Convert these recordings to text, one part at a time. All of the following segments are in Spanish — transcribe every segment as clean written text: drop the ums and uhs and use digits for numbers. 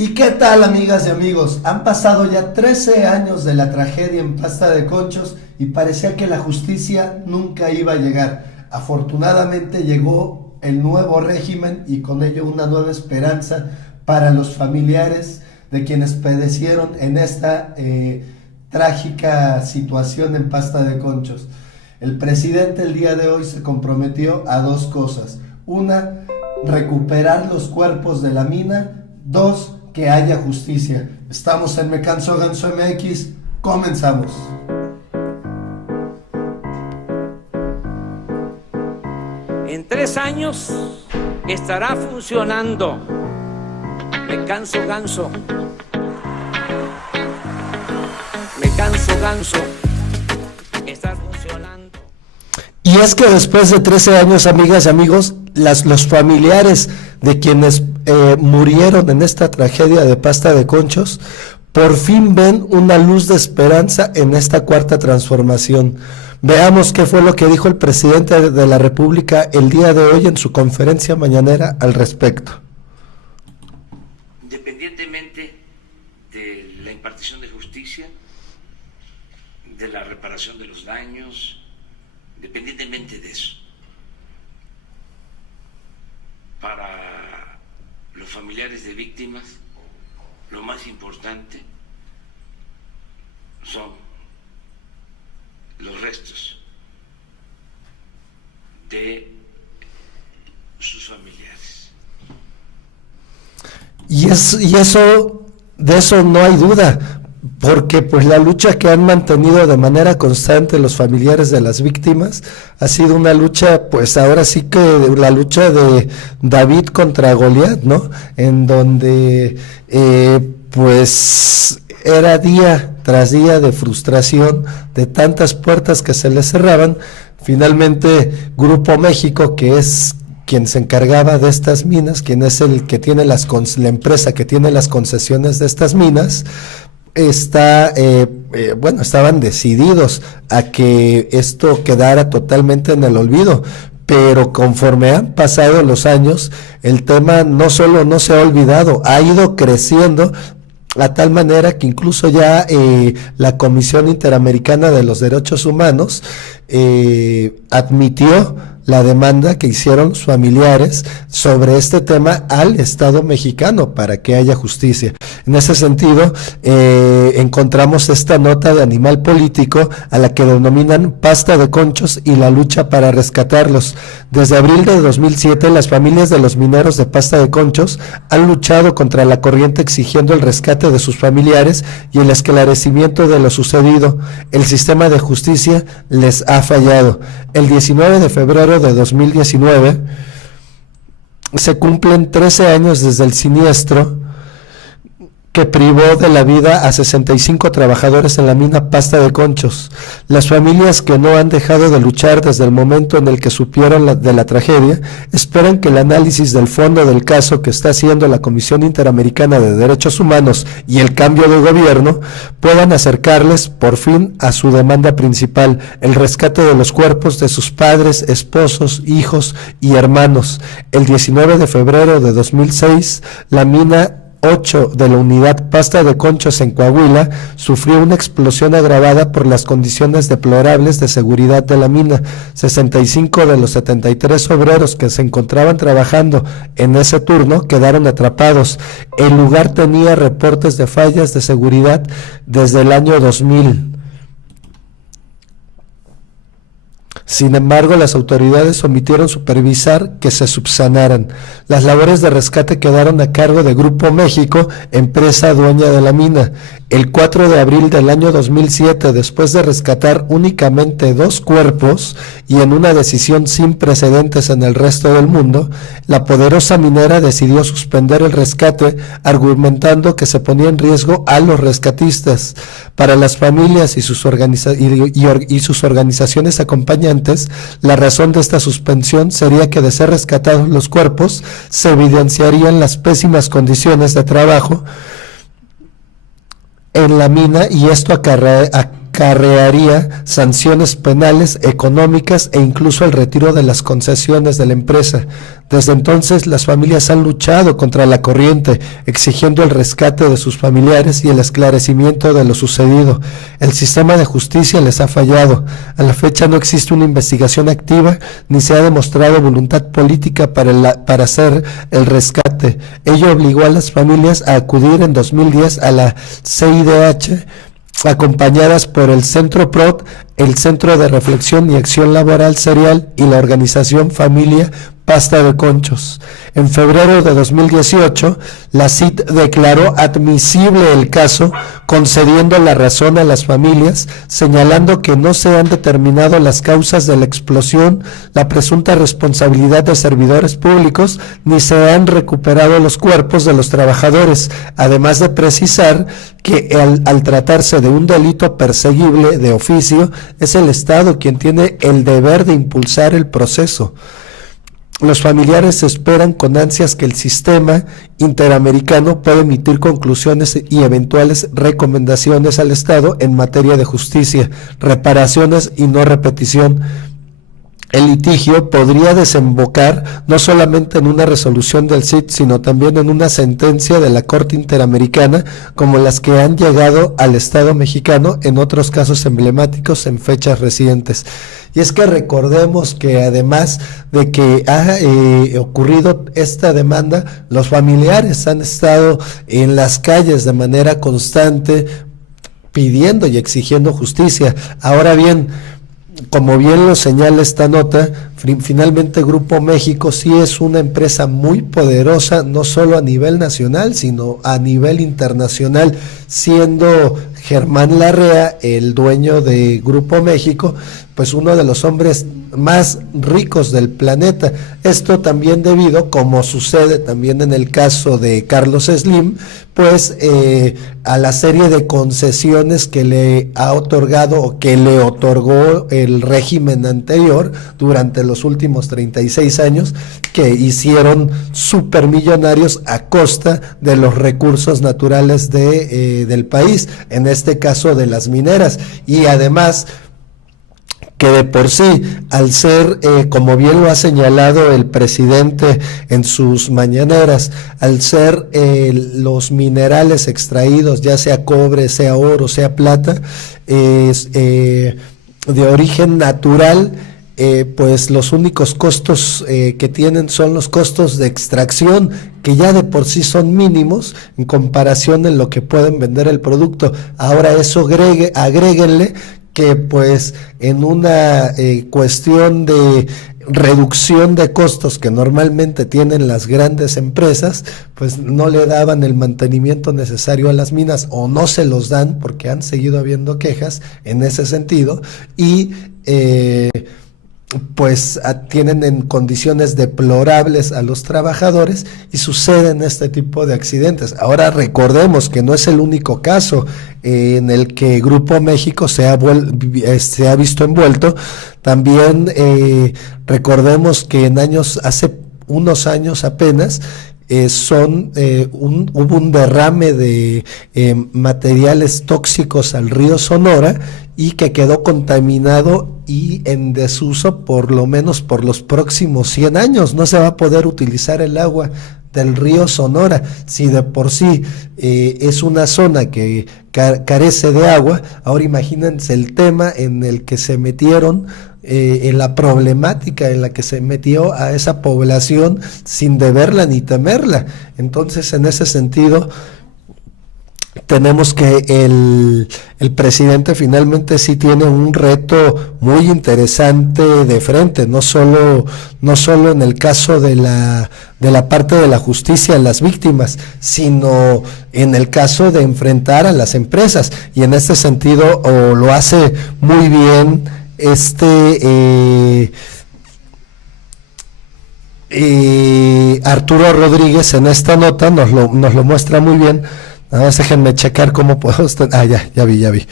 ¿Y qué tal, amigas y amigos? Han pasado ya 13 años de la tragedia en Pasta de Conchos y parecía que la justicia nunca iba a llegar. Afortunadamente llegó el nuevo régimen y con ello una nueva esperanza para los familiares de quienes padecieron en esta trágica situación en Pasta de Conchos. El presidente el día de hoy se comprometió a dos cosas. Una, recuperar los cuerpos de la mina. Dos, que haya justicia. Estamos en Me Canso Ganso MX, comenzamos. En 3 años estará funcionando Me Canso Ganso. Me Canso Ganso está funcionando. Y es que después de 13 años, amigas y amigos, los familiares de quienes murieron en esta tragedia de Pasta de Conchos, por fin ven una luz de esperanza en esta cuarta transformación. Veamos qué fue lo que dijo el presidente de la República el día de hoy en su conferencia mañanera al respecto. Independientemente de la impartición de justicia, de la reparación de los daños, independientemente de eso, para los familiares de víctimas, lo más importante son los restos de sus familiares. Y eso, de eso no hay duda, porque pues la lucha que han mantenido de manera constante los familiares de las víctimas ha sido una lucha, pues ahora sí que la lucha de David contra Goliat, ¿no? En donde pues era día tras día de frustración, de tantas puertas que se le cerraban. Finalmente Grupo México, que es quien se encargaba de estas minas, quien es el que tiene la empresa que tiene las concesiones de estas minas, estaban decididos a que esto quedara totalmente en el olvido, pero conforme han pasado los años, el tema no solo no se ha olvidado, ha ido creciendo a tal manera que incluso ya la Comisión Interamericana de los Derechos Humanos admitió la demanda que hicieron los familiares sobre este tema al Estado mexicano para que haya justicia. En ese sentido, encontramos esta nota de Animal Político a la que denominan Pasta de Conchos y la lucha para rescatarlos. Desde abril de 2007, las familias de los mineros de Pasta de Conchos han luchado contra la corriente exigiendo el rescate de sus familiares y el esclarecimiento de lo sucedido. El sistema de justicia les ha fallado. El 19 de febrero de 2019 se cumplen 13 años desde el siniestro que privó de la vida a 65 trabajadores en la mina Pasta de Conchos. Las familias que no han dejado de luchar desde el momento en el que supieron de la tragedia, esperan que el análisis del fondo del caso que está haciendo la Comisión Interamericana de Derechos Humanos y el cambio de gobierno puedan acercarles por fin a su demanda principal, el rescate de los cuerpos de sus padres, esposos, hijos y hermanos. El 19 de febrero de 2006, la mina 8 de la unidad Pasta de Conchos en Coahuila sufrió una explosión agravada por las condiciones deplorables de seguridad de la mina. 65 de los 73 obreros que se encontraban trabajando en ese turno quedaron atrapados. El lugar tenía reportes de fallas de seguridad desde el año 2000. Sin embargo, las autoridades omitieron supervisar que se subsanaran. Las labores de rescate quedaron a cargo de Grupo México, empresa dueña de la mina. El 4 de abril del año 2007, después de rescatar únicamente 2 cuerpos y en una decisión sin precedentes en el resto del mundo, la poderosa minera decidió suspender el rescate, argumentando que se ponía en riesgo a los rescatistas. Para las familias y sus organizaciones acompañantes, la razón de esta suspensión sería que de ser rescatados los cuerpos, se evidenciarían las pésimas condiciones de trabajo en la mina y esto acarrearía sanciones penales, económicas e incluso el retiro de las concesiones de la empresa. Desde entonces, las familias han luchado contra la corriente, exigiendo el rescate de sus familiares y el esclarecimiento de lo sucedido. El sistema de justicia les ha fallado. A la fecha no existe una investigación activa ni se ha demostrado voluntad política para hacer el rescate. Ello obligó a las familias a acudir en 2010 a la CIDH, acompañadas por el Centro PROD, el Centro de Reflexión y Acción Laboral Serial y la organización Familia Pasta de Conchos. En febrero de 2018, la CID declaró admisible el caso, concediendo la razón a las familias, señalando que no se han determinado las causas de la explosión, la presunta responsabilidad de servidores públicos, ni se han recuperado los cuerpos de los trabajadores, además de precisar que al tratarse de un delito perseguible de oficio, es el Estado quien tiene el deber de impulsar el proceso. Los familiares esperan con ansias que el sistema interamericano pueda emitir conclusiones y eventuales recomendaciones al Estado en materia de justicia, reparaciones y no repetición. El litigio podría desembocar no solamente en una resolución del CID, sino también en una sentencia de la Corte Interamericana, como las que han llegado al Estado mexicano en otros casos emblemáticos en fechas recientes. Y es que recordemos que además de que ha ocurrido esta demanda, los familiares han estado en las calles de manera constante pidiendo y exigiendo justicia. Ahora bien, como bien lo señala esta nota, finalmente Grupo México sí es una empresa muy poderosa, no solo a nivel nacional, sino a nivel internacional, siendo Germán Larrea, el dueño de Grupo México, pues uno de los hombres más ricos del planeta. Esto también debido, como sucede también en el caso de Carlos Slim, pues a la serie de concesiones que le ha otorgado o que le otorgó el régimen anterior durante los últimos 36 años, que hicieron supermillonarios a costa de los recursos naturales del país, en este caso de las mineras, y además que de por sí, al ser, como bien lo ha señalado el presidente en sus mañaneras, al ser los minerales extraídos, ya sea cobre, sea oro, sea plata, de origen natural, pues los únicos costos que tienen son los costos de extracción, que ya de por sí son mínimos en comparación en lo que pueden vender el producto. Ahora eso agréguenle que pues en una cuestión de reducción de costos que normalmente tienen las grandes empresas, pues no le daban el mantenimiento necesario a las minas, o no se los dan porque han seguido habiendo quejas en ese sentido, y pues tienen en condiciones deplorables a los trabajadores y suceden este tipo de accidentes. Ahora recordemos que no es el único caso en el que Grupo México se ha visto envuelto. También recordemos que hace unos años apenas, hubo un derrame de materiales tóxicos al río Sonora, y que quedó contaminado y en desuso por lo menos por los próximos 100 años. No se va a poder utilizar el agua del río Sonora. Si de por sí es una zona que carece de agua, ahora imagínense el tema en el que se metieron, en la problemática en la que se metió a esa población sin deberla ni temerla. Entonces, en ese sentido, tenemos que el presidente finalmente sí tiene un reto muy interesante de frente, no solo en el caso de la parte de la justicia a las víctimas, sino en el caso de enfrentar a las empresas, y en este sentido lo hace muy bien Arturo Rodríguez. En esta nota nos lo muestra muy bien. Nada más déjenme checar cómo puedo ya vi.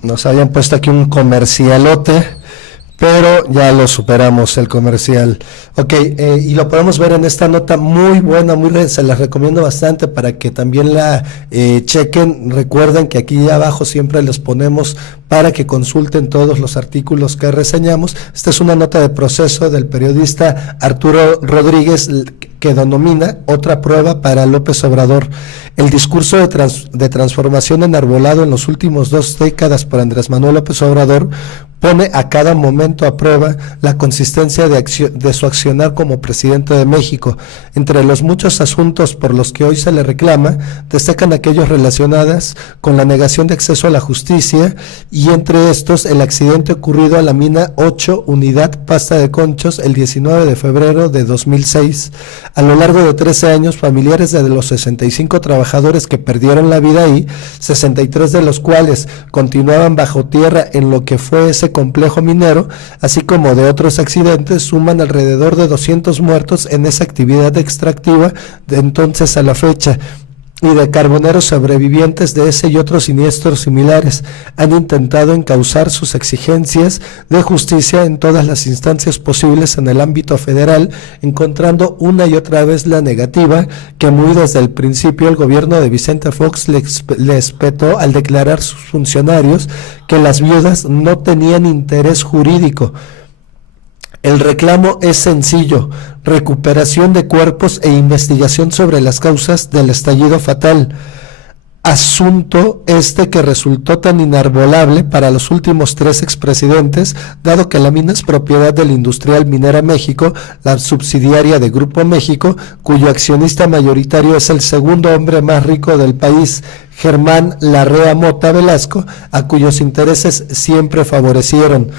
Nos habían puesto aquí un comercialote, pero ya lo superamos el comercial. Ok, y lo podemos ver en esta nota muy buena, se las recomiendo bastante para que también la chequen. Recuerden que aquí abajo siempre les ponemos para que consulten todos los artículos que reseñamos. Esta es una nota de Proceso del periodista Arturo Rodríguez, que denomina Otra prueba para López Obrador. El discurso de transformación enarbolado en los últimos 2 décadas por Andrés Manuel López Obrador pone a cada momento a prueba la consistencia de su accionar como presidente de México. Entre los muchos asuntos por los que hoy se le reclama, destacan aquellos relacionados con la negación de acceso a la justicia, y entre estos el accidente ocurrido a la mina 8, unidad Pasta de Conchos, el 19 de febrero de 2006. A lo largo de 13 años, familiares de los 65 trabajadores que perdieron la vida ahí, 63 de los cuales continuaban bajo tierra en lo que fue ese complejo minero, así como de otros accidentes, suman alrededor de 200 muertos en esa actividad extractiva de entonces a la fecha, y de carboneros sobrevivientes de ese y otros siniestros similares. Han intentado encauzar sus exigencias de justicia en todas las instancias posibles en el ámbito federal, encontrando una y otra vez la negativa que muy desde el principio el gobierno de Vicente Fox les petó al declarar sus funcionarios que las viudas no tenían interés jurídico. El reclamo es sencillo: recuperación de cuerpos e investigación sobre las causas del estallido fatal. Asunto que resultó tan inarbolable para los últimos 3 expresidentes, dado que la mina es propiedad del Industrial Minera México, la subsidiaria de Grupo México, cuyo accionista mayoritario es el segundo hombre más rico del país, Germán Larrea Mota Velasco, a cuyos intereses siempre favorecieron.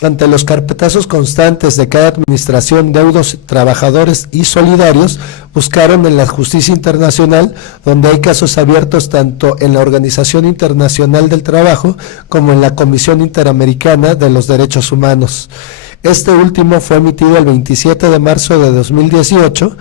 Ante los carpetazos constantes de cada administración, deudos, trabajadores y solidarios, buscaron en la justicia internacional, donde hay casos abiertos tanto en la Organización Internacional del Trabajo como en la Comisión Interamericana de los Derechos Humanos. Este último fue emitido el 27 de marzo de 2018,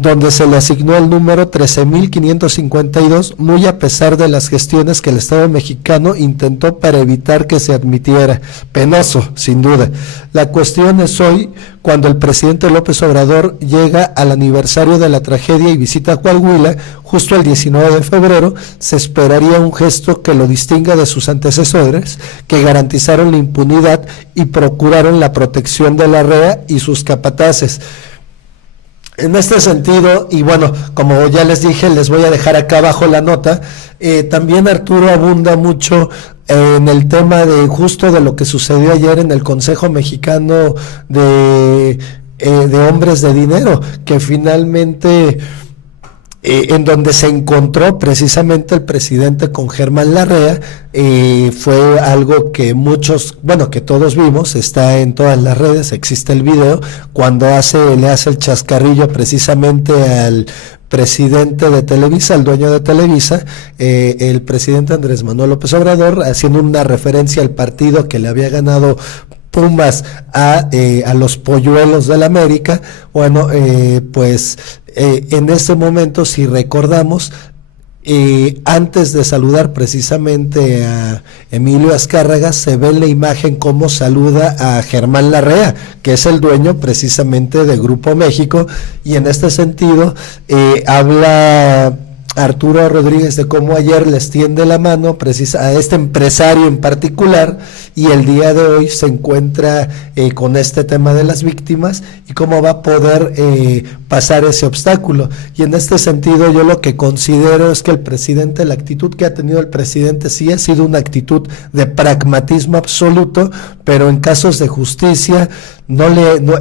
donde se le asignó el número 13.552, muy a pesar de las gestiones que el Estado mexicano intentó para evitar que se admitiera. Penoso, sin duda. La cuestión es hoy, cuando el presidente López Obrador llega al aniversario de la tragedia y visita Coahuila, justo el 19 de febrero, se esperaría un gesto que lo distinga de sus antecesores, que garantizaron la impunidad y procuraron la protección de la REA y sus capataces. En este sentido, y bueno, como ya les dije, les voy a dejar acá abajo la nota, también Arturo abunda mucho en el tema de justo de lo que sucedió ayer en el Consejo Mexicano de Hombres de Dinero, que finalmente en donde se encontró precisamente el presidente con Germán Larrea. Fue algo que que todos vimos, está en todas las redes, existe el video, cuando le hace el chascarrillo precisamente al presidente de Televisa, al dueño de Televisa, el presidente Andrés Manuel López Obrador, haciendo una referencia al partido que le había ganado Pumas a los Polluelos del América. Bueno, en ese momento, si recordamos, antes de saludar precisamente a Emilio Azcárraga, se ve en la imagen cómo saluda a Germán Larrea, que es el dueño precisamente de Grupo México, y en este sentido habla Arturo Rodríguez de cómo ayer les tiende la mano a este empresario en particular, y el día de hoy se encuentra con este tema de las víctimas y cómo va a poder pasar ese obstáculo. Y en este sentido yo lo que considero es que el presidente, la actitud que ha tenido el presidente sí ha sido una actitud de pragmatismo absoluto, pero en casos de justicia no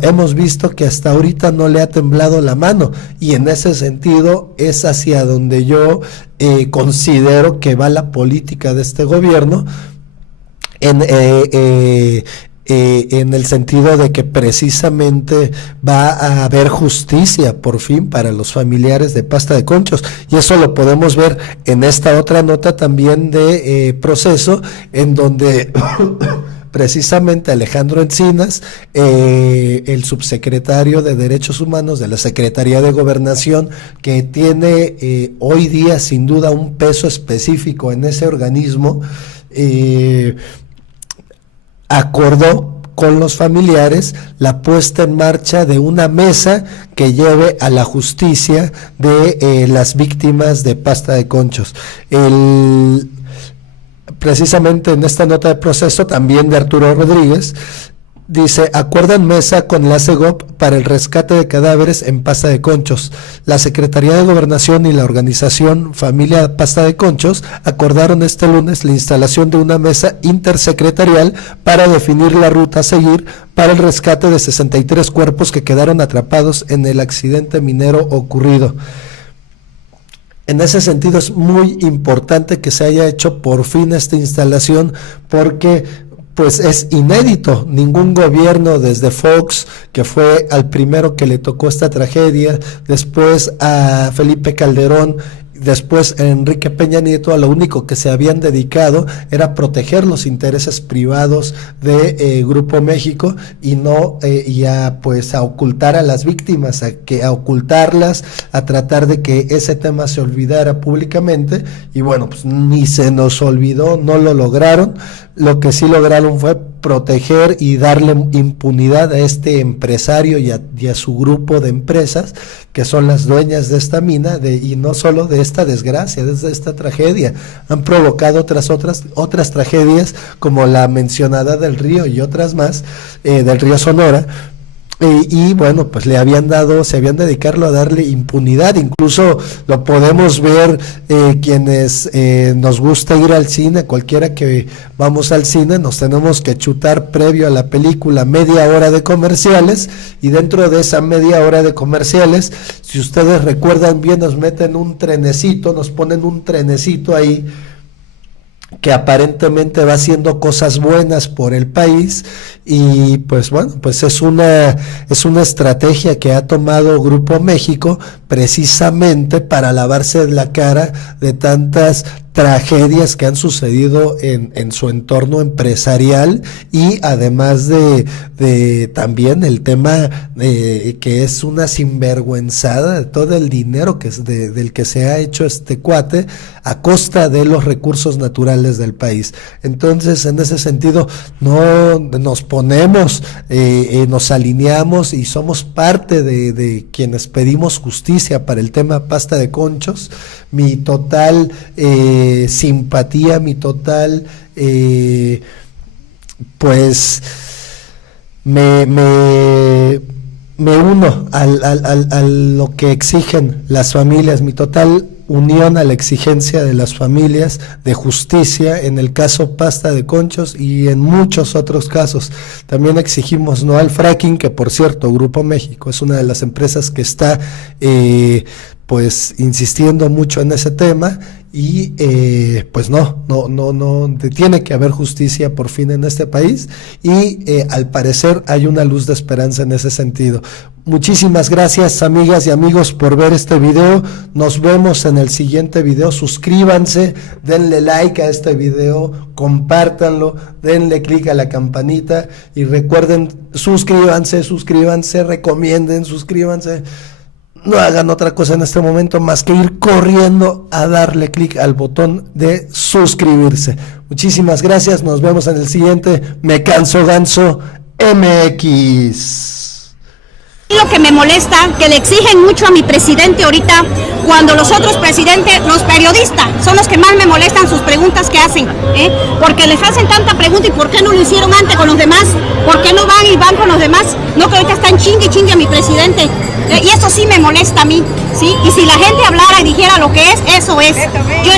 hemos visto que hasta ahorita no le ha temblado la mano, y en ese sentido es hacia donde yo considero que va la política de este gobierno, en el sentido de que precisamente va a haber justicia por fin para los familiares de Pasta de Conchos, y eso lo podemos ver en esta otra nota también de Proceso, en donde precisamente Alejandro Encinas, el subsecretario de Derechos Humanos de la Secretaría de Gobernación, que tiene hoy día sin duda un peso específico en ese organismo, acordó con los familiares la puesta en marcha de una mesa que lleve a la justicia de las víctimas de Pasta de Conchos. Precisamente en esta nota de proceso, también de Arturo Rodríguez, dice: acuerdan mesa con la CEGOP para el rescate de cadáveres en Pasta de Conchos. La Secretaría de Gobernación y la organización Familia Pasta de Conchos acordaron este lunes la instalación de una mesa intersecretarial para definir la ruta a seguir para el rescate de 63 cuerpos que quedaron atrapados en el accidente minero ocurrido. En ese sentido es muy importante que se haya hecho por fin esta instalación, porque pues es inédito. Ningún gobierno, desde Fox, que fue al primero que le tocó esta tragedia, después a Felipe Calderón, después a Enrique Peña Nieto, a lo único que se habían dedicado era proteger los intereses privados de Grupo México y no a ocultar a las víctimas, a ocultarlas, a tratar de que ese tema se olvidara públicamente. Y bueno, pues ni se nos olvidó, no lo lograron. Lo que sí lograron fue proteger y darle impunidad a este empresario y a su grupo de empresas que son las dueñas de esta mina, y no solo de esta desgracia, de esta tragedia. Han provocado otras tragedias, como la mencionada del Río y otras más, del Río Sonora. Y bueno, pues se habían dedicado a darle impunidad. Incluso lo podemos ver quienes nos gusta ir al cine, cualquiera que vamos al cine, nos tenemos que chutar previo a la película media hora de comerciales, y dentro de esa media hora de comerciales, si ustedes recuerdan bien, nos meten un trenecito, nos ponen un trenecito ahí que aparentemente va haciendo cosas buenas por el país. Y pues bueno, pues es una estrategia que ha tomado Grupo México precisamente para lavarse la cara de tantas tragedias que han sucedido en su entorno empresarial, y además de también el tema que es una sinvergüenzada de todo el dinero que es del que se ha hecho este cuate a costa de los recursos naturales del país. Entonces, en ese sentido, no nos ponemos, nos alineamos y somos parte de quienes pedimos justicia para el tema Pasta de Conchos. Mi total simpatía, mi total pues me uno a lo que exigen las familias, mi total unión a la exigencia de las familias de justicia en el caso Pasta de Conchos y en muchos otros casos. También exigimos no al fracking, que por cierto Grupo México es una de las empresas que está pues insistiendo mucho en ese tema, y pues no, tiene que haber justicia por fin en este país, y al parecer hay una luz de esperanza en ese sentido. Muchísimas gracias, amigas y amigos, por ver este video. Nos vemos en el siguiente video. Suscríbanse, denle like a este video, compártanlo, denle click a la campanita y recuerden, suscríbanse, recomienden, suscríbanse. No hagan otra cosa en este momento más que ir corriendo a darle clic al botón de suscribirse. Muchísimas gracias, nos vemos en el siguiente Me Canso Ganso MX. Lo que me molesta, que le exigen mucho a mi presidente ahorita, cuando los otros presidentes, los periodistas, son los que más me molestan sus preguntas que hacen, porque les hacen tanta pregunta, ¿y por qué no lo hicieron antes con los demás? ¿Por qué no van con los demás? No, que ahorita están chingue a mi presidente, y eso sí me molesta a mí, ¿sí? Y si la gente hablara y dijera lo que es, eso es. Yo